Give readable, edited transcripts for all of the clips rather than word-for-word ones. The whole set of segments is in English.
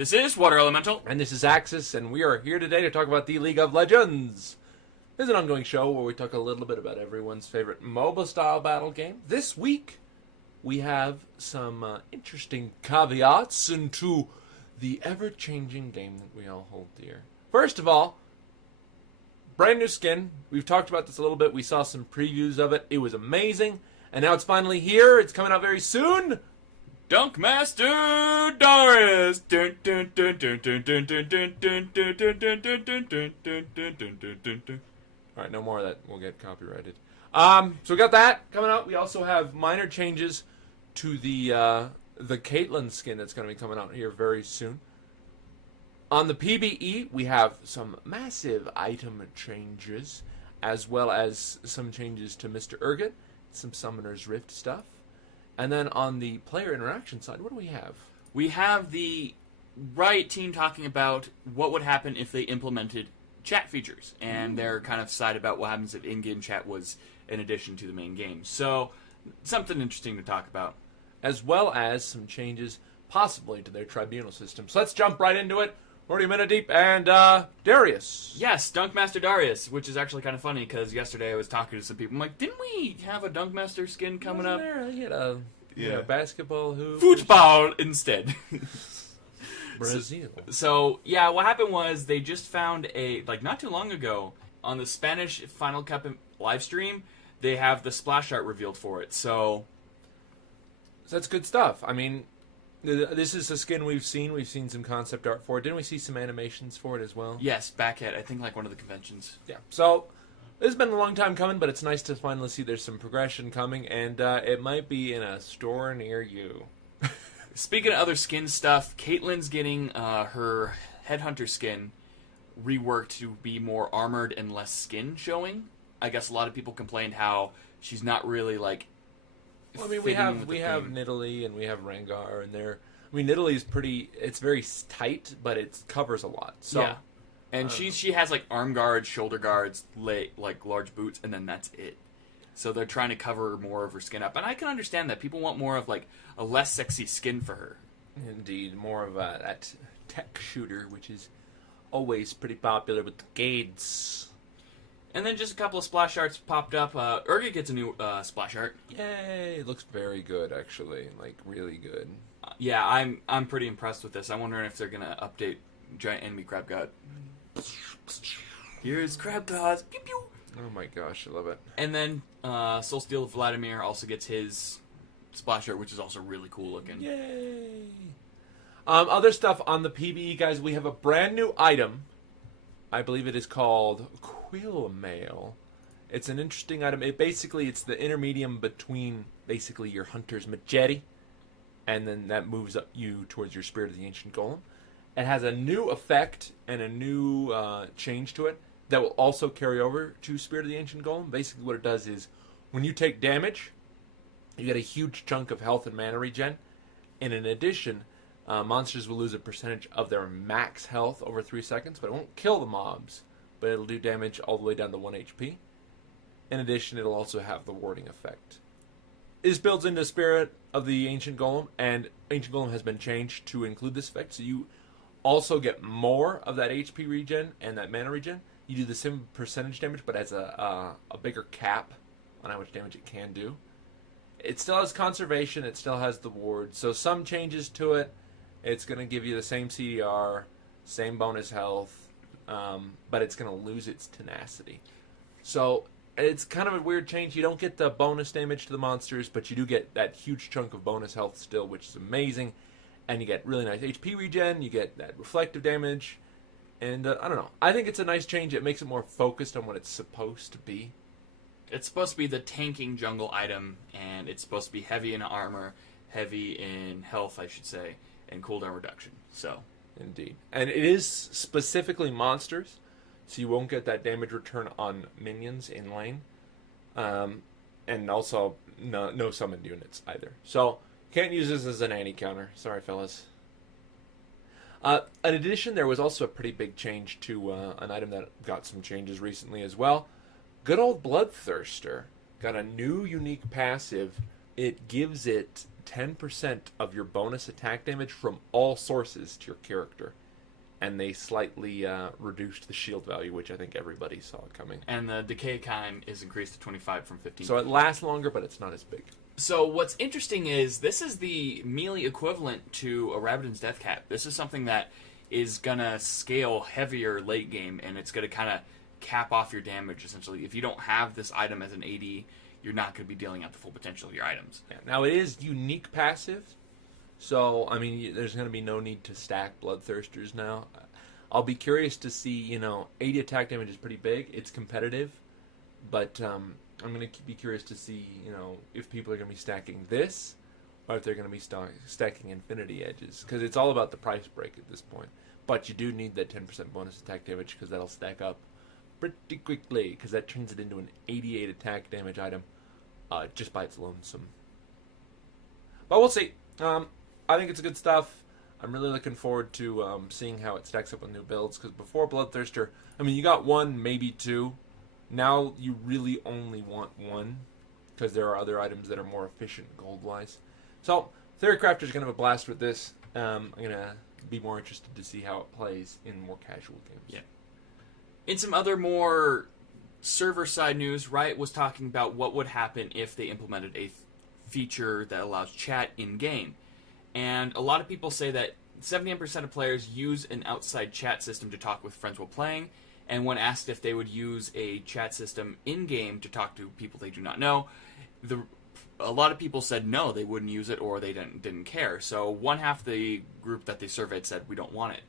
This is Water Elemental. And this is Axis, and we are here today to talk about the League of Legends. This is an ongoing show where we talk a little bit about everyone's favorite MOBA-style battle game. This week, we have some interesting caveats into the ever-changing game that we all hold dear. First of all, brand new skin. We've talked about this a little bit. We saw some previews of it. It was amazing. And now it's finally here. It's coming out very soon. Dunkmaster Darius. All right, no more of that. We'll get copyrighted. So we got that coming out. We also have minor changes to the Caitlyn skin that's going to be coming out here very soon. On the PBE, we have some massive item changes, as well as some changes to Mr. Urgot, some Summoner's Rift stuff. And then on the player interaction side, what do we have? We have the Riot team talking about what would happen if they implemented chat features. And they're kind of side about what happens if in-game chat was in addition to the main game. So, something interesting to talk about. As well as some changes, possibly, to their Tribunal system. So let's jump right into it. 40 minute deep, and Darius. Yes, Dunkmaster Darius, which is actually kind of funny, because yesterday I was talking to some people. I'm like, didn't we have a Dunkmaster skin coming up? He had a basketball hoop. Football instead. Brazil. So, yeah, what happened was they just found not too long ago, on the Spanish Final Cup live stream, they have the Splash Art revealed for it. So that's good stuff. I mean, this is a skin we've seen. We've seen some concept art for it. Didn't we see some animations for it as well? Yes, back at, I think, one of the conventions. Yeah. So, it's been a long time coming, but it's nice to finally see there's some progression coming, and it might be in a store near you. Speaking of other skin stuff, Caitlyn's getting her Headhunter skin reworked to be more armored and less skin showing. I guess a lot of people complained how she's not really, Well, I mean, we have Nidalee and we have Rengar, and they're. I mean, Nidalee's pretty. It's very tight, but it covers a lot. So, yeah, and she has arm guards, shoulder guards, large boots, and then that's it. So they're trying to cover more of her skin up, and I can understand that people want more of a less sexy skin for her. Indeed, more of that tech shooter, which is always pretty popular with the Gades. And then just a couple of splash arts popped up. Urgot gets a new splash art. Yay! It looks very good, actually. Really good. Yeah, I'm pretty impressed with this. I'm wondering if they're going to update Giant Enemy Crab God. Here's Crab Claws. Pew pew! Oh my gosh, I love it. And then Soulsteel Vladimir also gets his splash art, which is also really cool looking. Yay! Other stuff on the PBE, guys. We have a brand new item. I believe it is called Quill Mail. It's an interesting item. It's the intermedium between basically your Hunter's Machete, and then that moves up you towards your Spirit of the Ancient Golem. It has a new effect and a new change to it that will also carry over to Spirit of the Ancient Golem. Basically what it does is, when you take damage, you get a huge chunk of health and mana regen, and in addition, monsters will lose a percentage of their max health over 3 seconds, but it won't kill the mobs, but it'll do damage all the way down to 1 HP. In addition, it'll also have the warding effect. This builds into Spirit of the Ancient Golem, and Ancient Golem has been changed to include this effect, so you also get more of that HP regen and that mana regen. You do the same percentage damage, but as a bigger cap on how much damage it can do. It still has conservation, it still has the ward, so some changes to it. It's going to give you the same CDR, same bonus health, but it's going to lose its tenacity. So it's kind of a weird change. You don't get the bonus damage to the monsters, but you do get that huge chunk of bonus health still, which is amazing. And you get really nice HP regen, you get that reflective damage, and I don't know. I think it's a nice change. It makes it more focused on what it's supposed to be. It's supposed to be the tanking jungle item, and it's supposed to be heavy in armor, heavy in health, I should say, and cooldown reduction. So, indeed. And it is specifically monsters, so you won't get that damage return on minions in lane. And also, no summoned units either. So, can't use this as an anti-counter. Sorry, fellas. In addition, there was also a pretty big change to an item that got some changes recently as well. Good old Bloodthirster got a new unique passive. It gives it 10% of your bonus attack damage from all sources to your character. And they slightly reduced the shield value, which I think everybody saw coming. And the decay time is increased to 25 from 15. So it lasts longer, but it's not as big. So what's interesting is this is the melee equivalent to a Rabbidan's Death Cap. This is something that is going to scale heavier late game, and it's going to kind of cap off your damage, essentially. If you don't have this item as an AD, you're not going to be dealing out the full potential of your items. Yeah. Now, it is unique passive, so, I mean, there's going to be no need to stack Bloodthirsters now. I'll be curious to see, 80 attack damage is pretty big. It's competitive, but I'm going to be curious to see, if people are going to be stacking this, or if they're going to be stacking Infinity Edges, because it's all about the price break at this point. But you do need that 10% bonus attack damage, because that'll stack up pretty quickly, because that turns it into an 88 attack damage item just by its lonesome. But we'll see. I think it's good stuff. I'm really looking forward to seeing how it stacks up with new builds, because before Bloodthirster, I mean, you got one, maybe two. Now you really only want one, because there are other items that are more efficient gold-wise. So, Theorycrafter's going to have a blast with this. I'm going to be more interested to see how it plays in more casual games. Yeah. In some other more server-side news, Riot was talking about what would happen if they implemented a feature that allows chat in-game. And a lot of people say that 70% of players use an outside chat system to talk with friends while playing, and when asked if they would use a chat system in-game to talk to people they do not know, a lot of people said no, they wouldn't use it, or they didn't care. So one half of the group that they surveyed said we don't want it.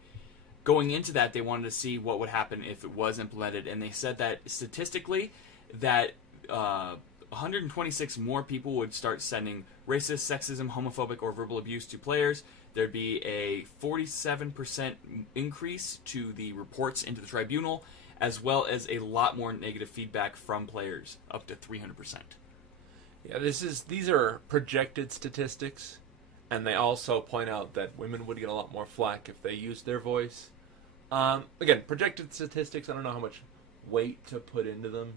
Going into that, they wanted to see what would happen if it was implemented, and they said that statistically that 126 more people would start sending racist, sexism, homophobic, or verbal abuse to players. There'd be a 47% increase to the reports into the Tribunal, as well as a lot more negative feedback from players, up to 300%. Yeah, these are projected statistics, and they also point out that women would get a lot more flack if they used their voice. Again, projected statistics, I don't know how much weight to put into them.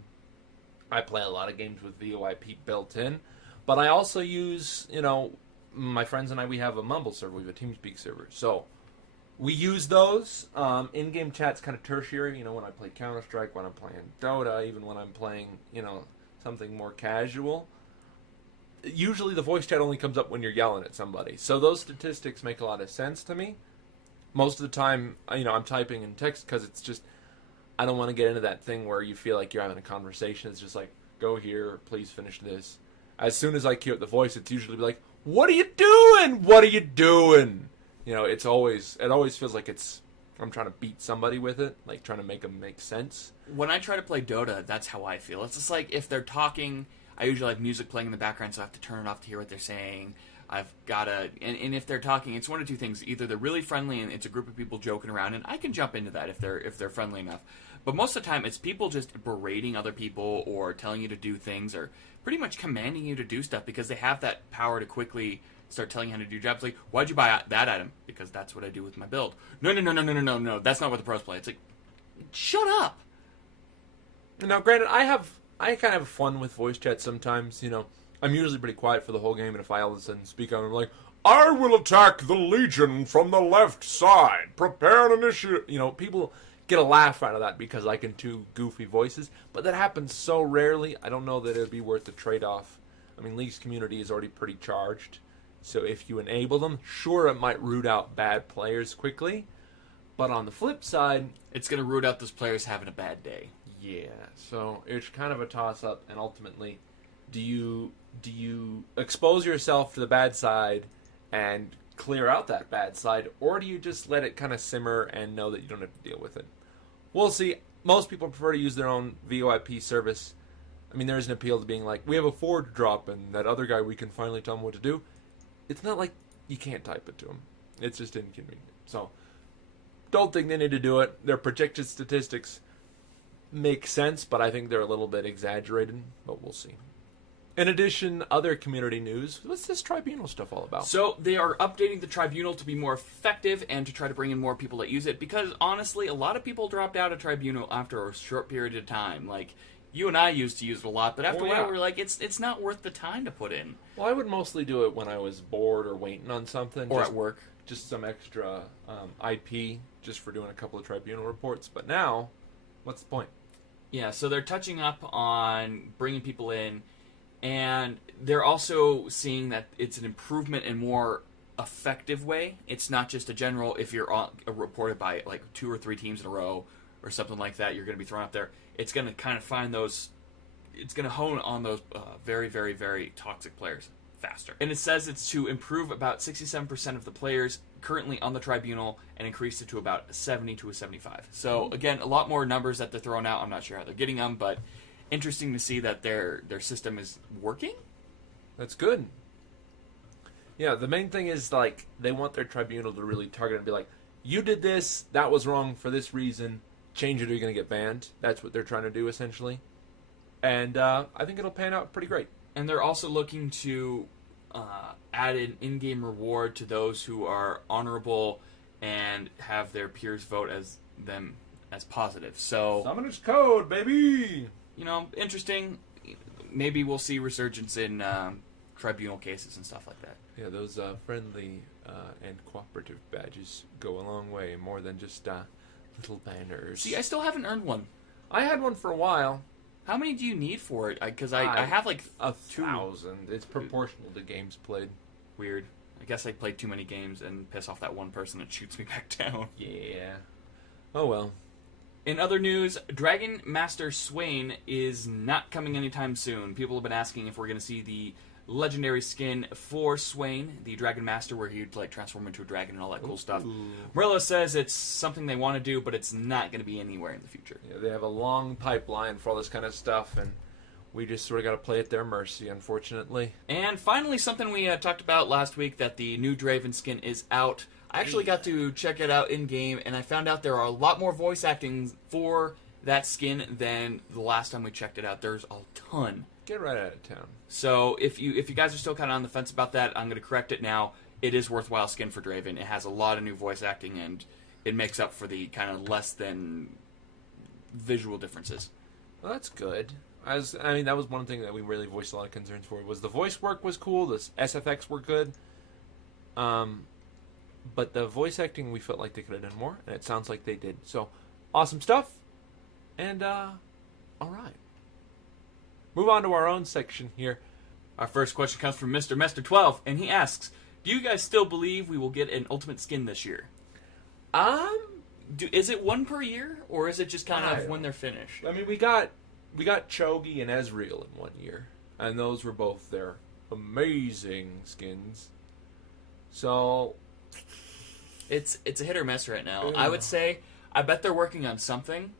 I play a lot of games with VoIP built in, but I also use, my friends and I, we have a Mumble server, we have a TeamSpeak server, so we use those. In-game chat's kind of tertiary, when I play Counter-Strike, when I'm playing Dota, even when I'm playing, something more casual. Usually the voice chat only comes up when you're yelling at somebody, so those statistics make a lot of sense to me. Most of the time, I'm typing in text because it's just, I don't want to get into that thing where you feel like you're having a conversation. It's just like, go here, please finish this. As soon as I cue up the voice, it's usually like, what are you doing? What are you doing? It always feels like I'm trying to beat somebody with it, like trying to make them make sense. When I try to play Dota, that's how I feel. It's just like if they're talking, I usually have music playing in the background, so I have to turn it off to hear what they're saying. I've got to, and if they're talking, it's one of two things. Either they're really friendly and it's a group of people joking around, and I can jump into that if they're friendly enough. But most of the time, it's people just berating other people or telling you to do things or pretty much commanding you to do stuff because they have that power to quickly start telling you how to do jobs. Like, why'd you buy that item? Because that's what I do with my build. No. That's not what the pros play. It's like, shut up. Now, granted, I kind of have fun with voice chat sometimes. I'm usually pretty quiet for the whole game, and if I all of a sudden speak out, I'm like, I will attack the Legion from the left side. Prepare an initiative. People get a laugh out of that because I can do goofy voices, but that happens so rarely, I don't know that it would be worth the trade-off. I mean, League's community is already pretty charged, so if you enable them, sure, it might root out bad players quickly, but on the flip side, it's going to root out those players having a bad day. Yeah, so it's kind of a toss-up, and ultimately, do you expose yourself to the bad side and clear out that bad side, or do you just let it kind of simmer and know that you don't have to deal with it? We'll see. Most people prefer to use their own VoIP service. I mean, there is an appeal to being like, we have a forge drop, and that other guy, we can finally tell him what to do. It's not like you can't type it to him. It's just inconvenient. So, don't think they need to do it. Their projected statistics make sense, but I think they're a little bit exaggerated, but we'll see. In addition, other community news. What's this Tribunal stuff all about? So they are updating the Tribunal to be more effective and to try to bring in more people that use it because, honestly, a lot of people dropped out of Tribunal after a short period of time. Like, You and I used to use it a lot, but after a while yeah. we were like, it's not worth the time to put in. Well, I would mostly do it when I was bored or waiting on something. Or just, at work. Just some extra IP just for doing a couple of Tribunal reports. But now, what's the point? Yeah, so they're touching up on bringing people in, and they're also seeing that it's an improvement in more effective way. It's not just a general, if you're reported by like 2 or 3 teams in a row or something like that, you're going to be thrown out there. It's going to kind of find those, it's going to hone on those very, very, very toxic players faster. And it says it's to improve about 67% of the players currently on the Tribunal and increase it to about 70 to a 75. So again, a lot more numbers that they're throwing out. I'm not sure how they're getting them, but interesting to see that their system is working. That's good. Yeah, the main thing is, like, they want their Tribunal to really target and be like, you did this, that was wrong for this reason, change it or you're going to get banned. That's what they're trying to do, essentially. And I think it'll pan out pretty great. And they're also looking to add an in-game reward to those who are honorable and have their peers vote as them as positive. So, Summoner's Code, baby! You know, interesting. Maybe we'll see resurgence in Tribunal cases and stuff like that. Yeah, those friendly and cooperative badges go a long way, more than just little banners. See, I still haven't earned one. I had one for a while. How many do you need for it? Because I have like 1,000. It's proportional to games played. Weird. I guess I played too many games and piss off that one person that shoots me back down. Yeah. Oh well. In other news, Dragonmaster Swain is not coming anytime soon. People have been asking if we're going to see the legendary skin for Swain, the Dragon Master, where he'd like transform into a dragon and all that cool stuff. Morello says it's something they want to do, but it's not going to be anywhere in the future. Yeah, they have a long pipeline for all this kind of stuff, and we just sort of got to play at their mercy, unfortunately. And finally, something we talked about last week, that the new Draven Skin is out. I actually got to check it out in-game, and I found out there are a lot more voice acting for that skin than the last time we checked it out. There's a ton. Get right out of town. So if you guys are still kind of on the fence about that, I'm going to correct it now. It is worthwhile skin for Draven. It has a lot of new voice acting, and it makes up for the kind of less than visual differences. Well, that's good. I mean, that was one thing that we really voiced a lot of concerns for. Was the voice work was cool, the SFX were good, but the voice acting we felt like they could have done more, and it sounds like they did. So, awesome stuff. And all right. Move on to our own section here. Our first question comes from Mr. Mester12, and he asks, do you guys still believe we will get an Ultimate Skin this year? Is it one per year, or is it just kind of when they're finished? I mean, we got Chogi and Ezreal in 1 year, and those were both their amazing skins. So, it's a hit or miss right now. I would say, I bet they're working on something.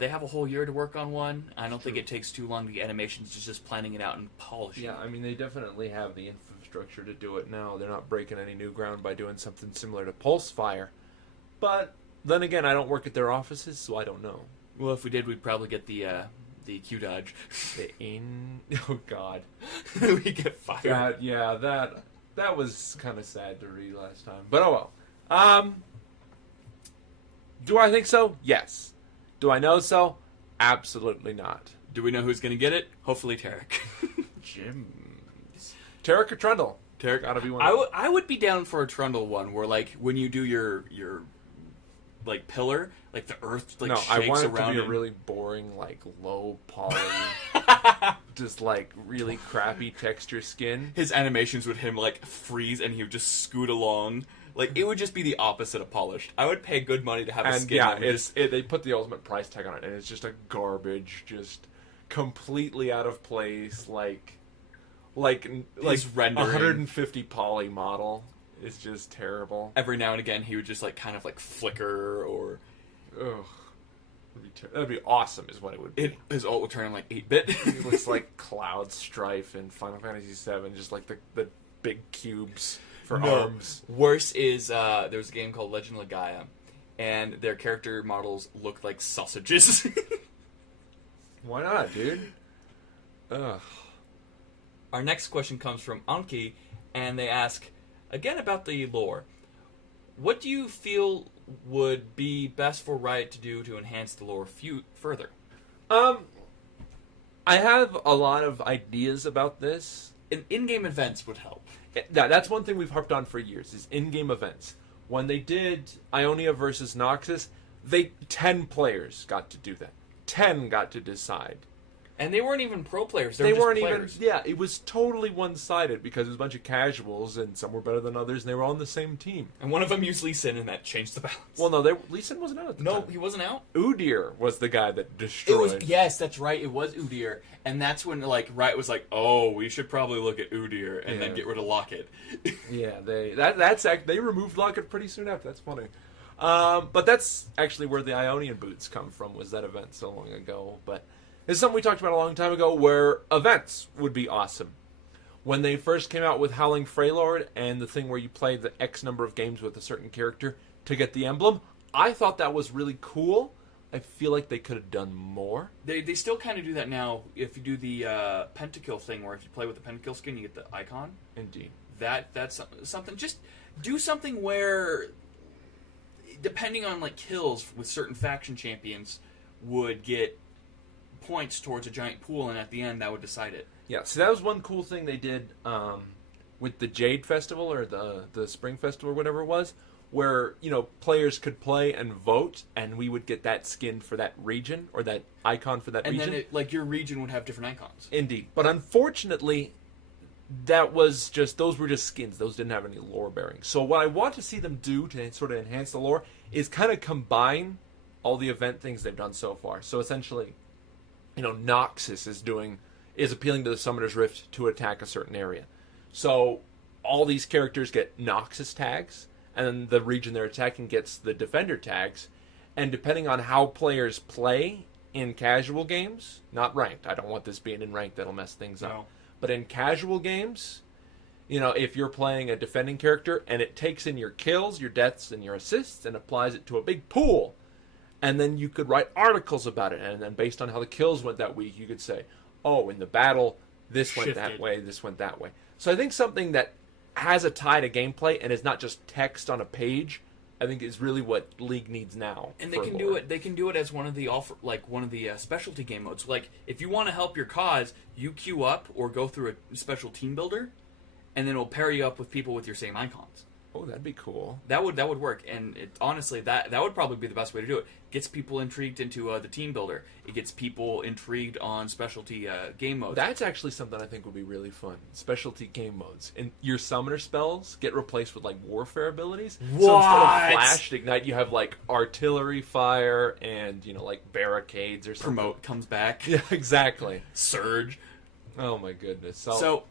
They have a whole year to work on one. I don't think it takes too long to get animations, just planning it out and polishing. Yeah, I mean, they definitely have the infrastructure to do it now. They're not breaking any new ground by doing something similar to Pulsefire. But then again, I don't work at their offices, so I don't know. Well, if we did, we'd probably get the Q dodge. Oh God, we get fired. That was kind of sad to read last time. But oh well. Do I think so? Yes. Do I know so? Absolutely not. Do we know who's going to get it? Hopefully Tarek. Jims. Tarek or Trundle? Tarek ought to be one of them. I would be down for a Trundle one, where like when you do your like pillar, like the earth like shakes around. I want it to be a really boring, like low poly, just like really crappy texture skin. His animations would him like freeze and he would just scoot along. Like, it would just be the opposite of polished. I would pay good money to have a skin. Yeah, they put the ultimate price tag on it, and it's just a garbage, just completely out of place, like rendering 150 poly model. It's just terrible. Every now and again, he would just like kind of like flicker or. Ugh, that'd be awesome, is what it would be. His ult would turn like 8-bit. It looks like Cloud Strife in Final Fantasy VII, just like the big cubes. Arms. Worse is there was a game called Legend of Gaia, and their character models looked like sausages. Why not, dude? Ugh. Our next question comes from Anki, and they ask, again about the lore. What do you feel would be best for Riot to do to enhance the lore further? I have a lot of ideas about this. And in-game events would help. That's one thing we've harped on for years, is in-game events. When they did Ionia versus Noxus, 10 players got to do that. 10 got to decide. And they weren't even pro players. They weren't players. even. Yeah, it was totally one-sided because it was a bunch of casuals, and some were better than others, and they were all on the same team. And one of them used Lee Sin, and that changed the balance. Well, no, Lee Sin wasn't out at the time. No, he wasn't out. Udyr was the guy that destroyed. Yes, that's right. It was Udyr, and that's when Riot was like, "Oh, we should probably look at Udyr and then get rid of Locket." Yeah, they removed Locket pretty soon after. That's funny. But that's actually where the Ionian boots come from. Was that event so long ago? But this is something we talked about a long time ago, where events would be awesome. When they first came out with Howling Freylord and the thing where you play the X number of games with a certain character to get the emblem, I thought that was really cool. I feel like they could have done more. They still kind of do that now. If you do the Pentakill thing, where if you play with the Pentakill skin, you get the icon. Indeed. That's something. Just do something where, depending on kills with certain faction champions, would get points towards a giant pool, and at the end that would decide it. Yeah, so that was one cool thing they did with the Jade Festival or the Spring Festival or whatever it was, where players could play and vote, and we would get that skin for that region or that icon for that region. And then your region would have different icons. Indeed, but unfortunately, those were just skins. Those didn't have any lore bearing. So what I want to see them do to sort of enhance the lore is kind of combine all the event things they've done so far. So essentially, Noxus is appealing to the Summoner's Rift to attack a certain area. So all these characters get Noxus tags, and then the region they're attacking gets the Defender tags. And depending on how players play in casual games, not ranked. I don't want this being in ranked, that'll mess things up. No. But in casual games, if you're playing a defending character and it takes in your kills, your deaths, and your assists and applies it to a big pool, and then you could write articles about it, and then based on how the kills went that week, you could say, oh, in the battle, this went that way, this went that way. So I think something that has a tie to gameplay and is not just text on a page, I think is really what League needs now. And they can do it. They can do it as one of the specialty game modes. Like if you want to help your cause, you queue up or go through a special team builder, and then it'll pair you up with people with your same icons. Oh, that'd be cool. That would work, and honestly, that would probably be the best way to do it. Gets people intrigued into the team builder. It gets people intrigued on specialty game modes. That's actually something I think would be really fun. Specialty game modes. And your summoner spells get replaced with warfare abilities. What? So instead of flash and ignite, you have artillery fire and barricades or something. Promote comes back. Yeah, exactly. Surge. Oh my goodness. So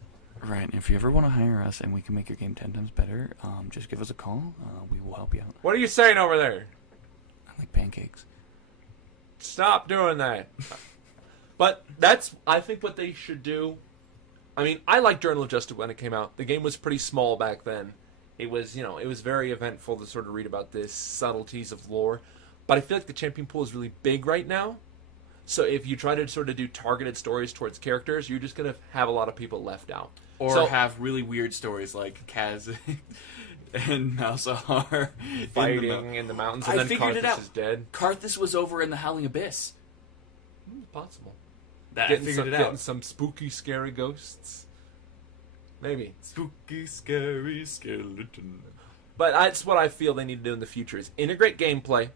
right, if you ever want to hire us and we can make your game 10 times better, just give us a call. We will help you out. What are you saying over there? I like pancakes. Stop doing that. But that's, I think, what they should do. I mean, I liked Journal of Justice when it came out. The game was pretty small back then. It was, it was very eventful to sort of read about this subtleties of lore. But I feel like the champion pool is really big right now. So if you try to sort of do targeted stories towards characters, you're just going to have a lot of people left out. Or have really weird stories like Kaz and Malzahar fighting in the mountains, and then Karthus is dead. Karthus was over in the Howling Abyss. Possible. I figured it out. Getting some spooky, scary ghosts. Maybe. Spooky, scary skeleton. But that's what I feel they need to do in the future, is integrate gameplay,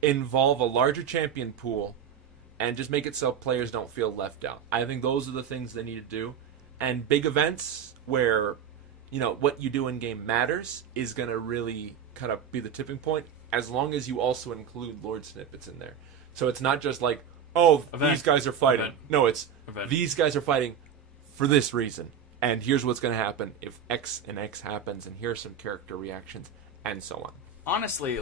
involve a larger champion pool, and just make it so players don't feel left out. I think those are the things they need to do. And big events where, what you do in game matters is going to really kind of be the tipping point, as long as you also include Lord snippets in there. So it's not just like, oh, these guys are fighting. No, it's these guys are fighting for this reason. And here's what's going to happen if X and X happens, and here's some character reactions, and so on. Honestly,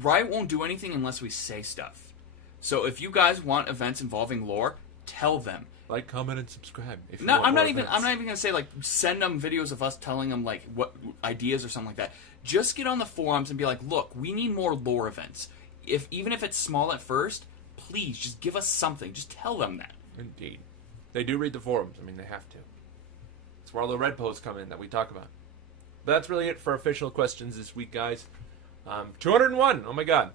Riot won't do anything unless we say stuff. So if you guys want events involving lore, tell them. Like, comment, and subscribe. I'm not even gonna say send them videos of us telling them what ideas or something like that. Just get on the forums and be like, look, we need more lore events. Even if it's small at first, please just give us something. Just tell them that. Indeed, they do read the forums. I mean, they have to. It's where all the red posts come in that we talk about. But that's really it for official questions this week, guys. 201. Oh my god.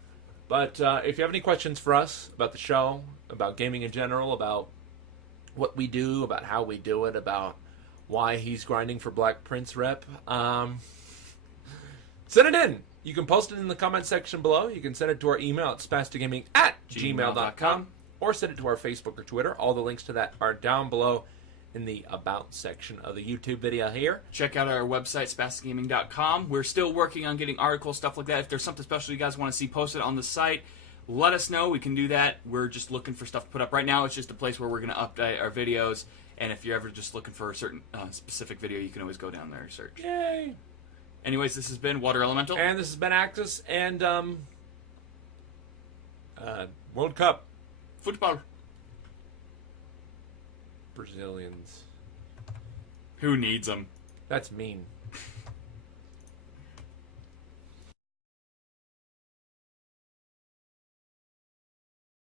But if you have any questions for us about the show, about gaming in general, about what we do, about how we do it, about why he's grinding for Black Prince rep, send it in. You can post it in the comment section below. You can send it to our email at spastigaming@gmail.com or send it to our Facebook or Twitter. All the links to that are down below in the About section of the YouTube video here. Check out our website, spastigaming.com. We're still working on getting articles, stuff like that. If there's something special you guys want to see posted on the site, let us know. We can do that. We're just looking for stuff to put up. Right now, it's just a place where we're going to update our videos. And if you're ever just looking for a certain specific video, you can always go down there and search. Yay! Anyways, this has been Water Elemental. And this has been Axis and World Cup. Football. Brazilians. Who needs them? That's mean.